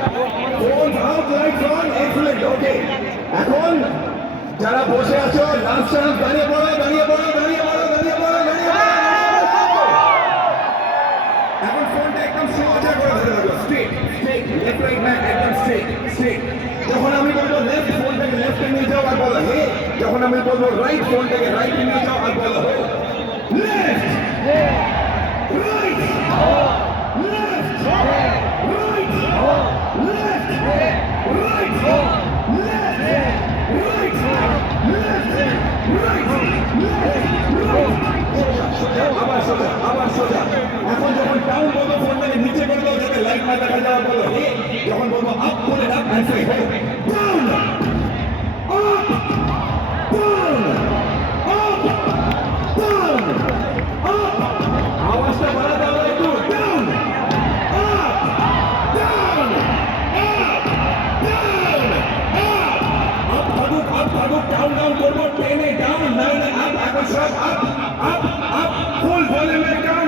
Phones out, lights on, excellent, okay. এখন যারা বসে আছো লাস্ট চান্স, দাঁড়িয়ে পড়ো দাঁড়িয়ে পড়ো দাঁড়িয়ে পড়ো দাঁড়িয়ে পড়ো দাঁড়িয়ে পড়ো। এখন ফোনটা একদম সোজা করে ধরে রাখো, straight straight, left right back একদম স্ট্রেট স্ট্রেট। যখন আমি বলবো লেফট, ফোনটাকে লেফটে নিয়ে যাও আর বলো হে। যখন আমি বলবো রাইট, ফোনটাকে রাইটে নিয়ে যাও আর বলো হে। Left right left right left right আবার সোজা আবার সোজা। এখন যখন ডাউন বলবো ফোনটাকে নিচে করে দাও যাতে লাইট না দেখা যাওয়া বলো হে। যখন বলবো আপ করে up and say hey. Down up down up down up. আওয়াজটা বাড়াতে হবে একটু। Down up down up down up. Up ভাগুক ডাউন ডাউন করবো, টেনে ডাউন নাইনে আপ। এখন সব আপ আপ আপ, ফুল ভলিউমে ডাউন